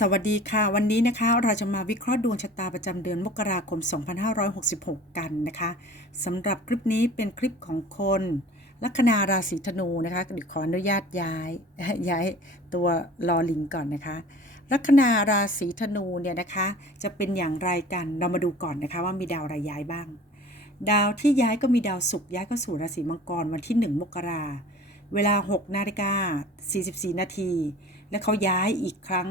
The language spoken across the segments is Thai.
สวัสดีค่ะ วันนี้นะคะเราจะมาวิเคราะห์ดวงชะตาประจำเดือนมกราคม 2566 กันนะคะสำหรับคลิปนี้เป็นคลิปของคน ลัคนาราศีธนูนะคะเดี๋ยวขออนุญาตย้ายย้ายตัวลอลิงก่อนนะคะ ลัคนาราศีธนูเนี่ยนะคะจะเป็นอย่างไรกันเรามาดูก่อนนะคะว่ามีดาวอะไรย้ายบ้าง ดาวที่ย้ายก็มีดาวศุกร์ย้ายเข้าสู่ราศีมังกรวันที่ 1 มกราเวลา 6 นาฬิกา 44 นาที และเขาย้ายอีกครั้ง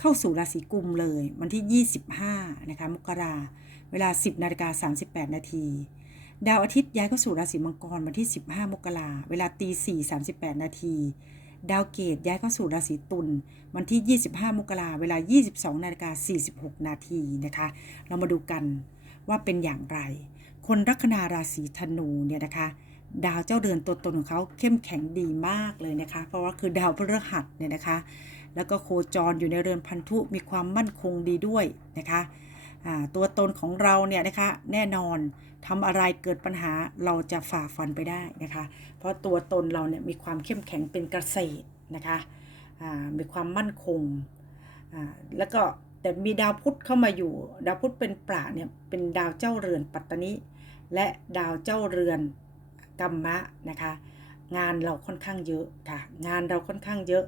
เข้าสู่ราศีกุมเลย วันที่ 25 นะคะมกราเวลา 10นาฬิกา38 นาทีดาวอาทิตย์ย้ายเข้าสู่ราศีมังกรวันที่ 15 มกราเวลาตี4 38 นาทีดาวเกตย้ายเข้าสู่ราศีตุลวันที่ 25 มกราเวลา 22นาฬิกา46 นาทีนะคะ เรามาดูกันว่าเป็นอย่างไร คนลัคนาราศีธนูเนี่ยนะคะ ดาวเจ้าเรือนตัวตนของเขาเข้มแข็งดีมากเลยนะคะ เพราะว่าคือดาวพฤหัสเนี่ยนะคะ แล้วก็โคจรอยู่ในเรือนพันธุมีความมั่นคงดีด้วยนะคะตัวตนของเราเนี่ยนะคะแน่นอนทำอะไรเกิดปัญหาเราจะฝ่าฟันไปได้นะคะ เพราะตัวตนเราเนี่ยมีความเข้มแข็งเป็นเกษตรนะคะมีความมั่นคงแล้วก็แต่มีดาวพุธเข้ามาอยู่ ดาวพุธเป็นปราเนี่ยเป็นดาวเจ้าเรือนปัตตนิและดาวเจ้าเรือนกัมมะนะคะ งานเราค่อนข้างเยอะค่ะ งานเราค่อนข้างเยอะ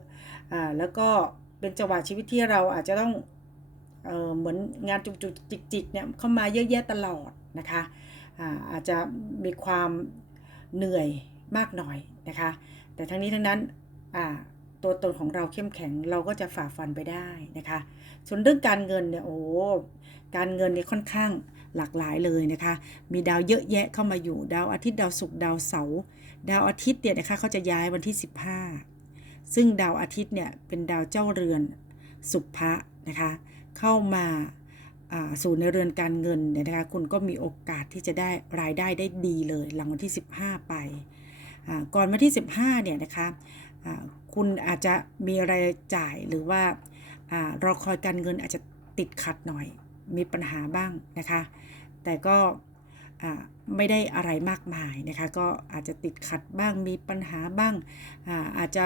อ่าแล้วก็เป็นจังหวะชีวิตที่เราอาจจะต้องเออเหมือนงานจุกจิกจิกเนี่ยเข้ามาเยอะแยะตลอดนะคะอ่าอาจจะมีความเหนื่อยมากหน่อยนะคะ แต่ทั้งนี้ทั้งนั้นอ่าตัวตนของเราเข้มแข็งเราก็จะฝ่าฟันไปได้นะคะ ส่วนเรื่องการเงินเนี่ยโอ้ การเงินเนี่ยค่อนข้างหลากหลายเลยนะคะ มีดาวเยอะแยะเข้ามาอยู่ ดาวอาทิตย์ ดาวศุกร์ ดาวเสาร์ ดาวอาทิตย์เนี่ยนะคะเขาจะย้ายวันที่ 15 ซึ่งดาวอาทิตย์เนี่ยเป็นดาวเจ้าเรือนสุภะนะคะ เข้ามาสู่ในเรือนการเงินเนี่ยนะคะ คุณก็มีโอกาสที่จะได้รายได้ได้ดีเลย หลังวันที่ 15 ไปก่อนวันที่ 15 เนี่ยนะคะคุณอาจจะมีรายจ่ายหรือว่าอารอคอยการเงินอาจจะติดขัดหน่อย มีปัญหาบ้างนะคะ แต่ก็ไม่ได้อะไรมากมายนะคะ ก็อาจจะติดขัดบ้างมีปัญหาบ้างอาอาจจะ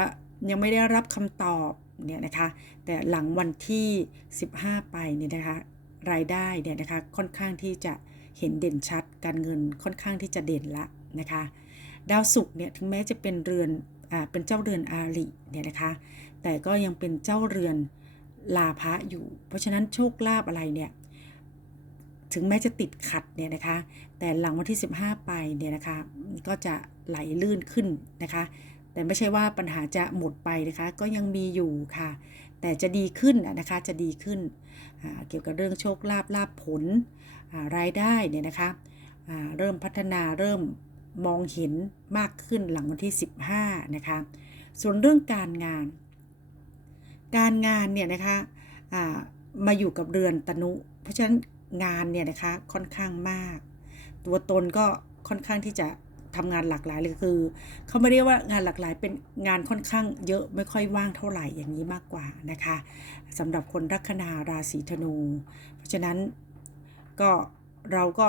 ยังไม่ได้รับคำตอบเนี่ยนะคะ แต่หลังวันที่ 15 ไปเนี่ยนะคะ รายได้เนี่ยนะคะค่อนข้างที่จะเห็นเด่นชัด การเงินค่อนข้างที่จะเด่นละนะคะ ดาวศุกร์เนี่ยถึงแม้จะเป็นเรือนอเป็นเจ้าเรือนอาริเนี่ยนะคะ แต่ก็ยังเป็นเจ้าเรือนลาภะอยู่ เพราะฉะนั้นโชคลาภอะไรเนี่ย ถึงแม้จะติดขัดเนี่ยนะคะ แต่หลังวันที่ 15 ไปเนี่ยนะคะ ก็จะไหลลื่นขึ้นนะคะ แต่ไม่ใช่ว่าปัญหาจะหมดไปนะคะ ก็ยังมีอยู่ค่ะ แต่จะดีขึ้นนะคะ จะดีขึ้น เกี่ยวกับเรื่องโชคลาภลาภผลรายได้เนี่ยนะคะเริ่มพัฒนาเริ่มมองเห็นมากขึ้นหลังวันที่ 15 นะคะ ส่วนเรื่องการงาน การงานเนี่ยนะคะมาอยู่กับเรือนตนุ เพราะฉะนั้น งานเนี่ยนะคะค่อนข้างมาก ตัวตนก็ค่อนข้างที่จะทำงานหลากหลายเลยคือเขาไม่เรียกว่างานหลากหลายเป็นงานค่อนข้างเยอะไม่ค่อยว่างเท่าไหร่อย่างนี้มากกว่านะคะสำหรับคนลัคนาราศีธนู เพราะฉะนั้นก็เราก็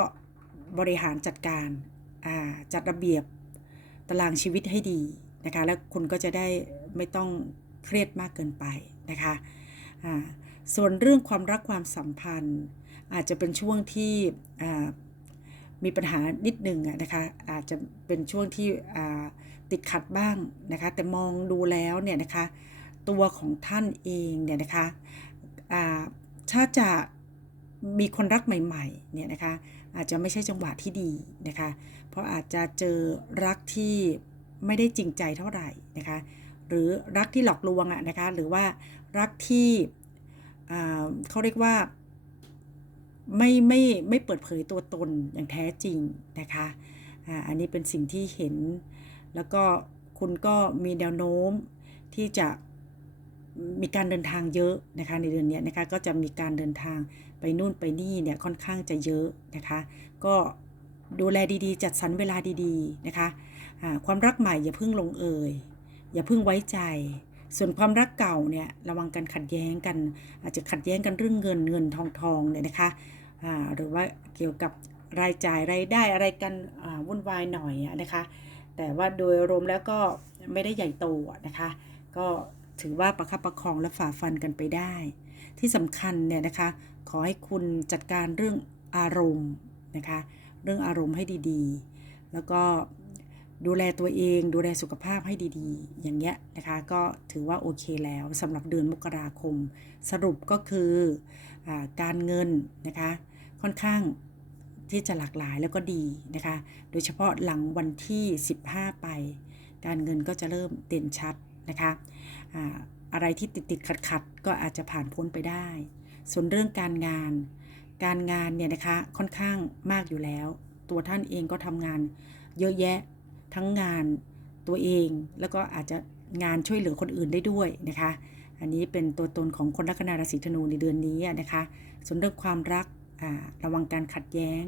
บริหารจัดการาจัดระเบียบตารางชีวิตให้ดีนะคะ แล้วคุณก็จะได้ไม่ต้องเครียดมากเกินไปนะคะส่วนเรื่องความรักความสัมพันธ์ อาจจะเป็นช่วงที่มีปัญหานิดนึงนะคะอาจจะเป็นช่วงที่ติดขัดบ้างนะคะแต่มองดูแล้วเนี่ยนะคะตัวของท่านเองเนี่ยนะคะถ้าจะมีคนรักใหม่ๆเนี่ยนะคะอาจจะไม่ใช่จังหวะที่ดีนะคะเพราะอาจจะเจอรักที่ไม่ได้จริงใจเท่าไหร่นะคะหรือรักที่หลอกลวงอะนะคะหรือว่ารักที่เขาเรียกว่า ไม่ไม่ไม่เปิดเผยตัวตนอย่างแท้จริงนะคะอ่าอันนี้เป็นสิ่งที่เห็น แล้วก็คุณก็มีแนวโน้มที่จะมีการเดินทางเยอะนะคะในเดือนเนี้ยนะคะก็จะมีการเดินทางไปนู่นไปนี่เนี่ยค่อนข้างจะเยอะนะคะ ก็ดูแลดีๆ จัดสรรเวลาดีๆนะคะความรักใหม่อย่าเพิ่งลงเอยอย่าเพิ่งไว้ใจ ส่วนความรักเก่าเนี่ยระวังกันขัดแย้งกัน อาจจะขัดแย้งกันเรื่องเงินเงินทองทองเนี่ยนะคะ หรือว่าเกี่ยวกับรายจ่ายรายได้อะไรกันวุ่นวายหน่อยนะคะ แต่ว่าโดยรวมแล้วก็ไม่ได้ใหญ่โตนะคะ ก็ถือว่าประคับประคองและฝ่าฟันกันไปได้ ที่สำคัญเนี่ยนะคะ ขอให้คุณจัดการเรื่องอารมณ์นะคะ เรื่องอารมณ์ให้ดีๆ แล้วก็ ดูแลตัวเองดูแลสุขภาพให้ดีๆ อย่างเงี้ยนะคะ ก็ถือว่าโอเคแล้วสำหรับเดือนมกราคม สรุปก็คืออการเงินนะคะ ค่อนข้างที่จะหลากหลายแล้วก็ดีนะคะ โดยเฉพาะหลังวันที่ 15 ไป การเงินก็จะเริ่มเด่นชัดนะคะอ่าอะไรที่ติดติดขัดขัดก็อาจจะผ่านพ้นไปได้ ส่วนเรื่องการงาน การงานเนี่ยนะคะค่อนข้างมากอยู่แล้ว ตัวท่านเองก็ทำงานเยอะแยะ ทั้งงานตัวเอง แล้วก็อาจจะงานช่วยเหลือคนอื่นได้ด้วยนะคะ อันนี้เป็นตัวตนของคนลัคนาราศีธนูในเดือนนี้นะคะ ส่วนเรื่องความรักระวังการขัดแย้ง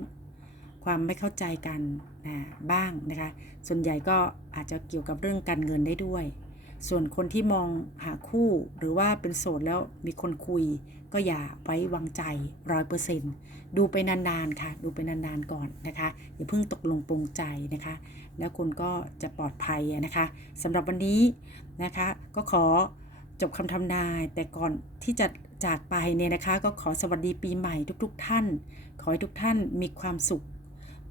ความไม่เข้าใจกันบ้างนะคะ ส่วนใหญ่ก็อาจจะเกี่ยวกับเรื่องการเงินได้ด้วย ส่วนคนที่มองหาคู่หรือว่าเป็นโสดแล้วมีคนคุย ก็อย่าไว้วางใจร้อยเปอร์เซ็นต์ดูไปนานๆค่ะ ดูไปนานๆก่อนนะคะ อย่าเพิ่งตกลงปรงใจนะคะ แล้วคุณก็จะปลอดภัยนะคะสำหรับวันนี้นะคะ ก็ขอจบคำทำนาย แต่ก่อนที่จะจากไปเนี่ยนะคะ ก็ขอสวัสดีปีใหม่ทุก ๆ ท่าน ขอให้ทุกท่านมีความสุข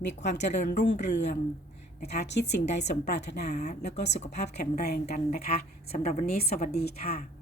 มีความเจริญรุ่งเรือง นะคะ คิดสิ่งใดสมปรารถนาแล้วก็สุขภาพแข็งแรงกันนะคะสำหรับวันนี้สวัสดีค่ะ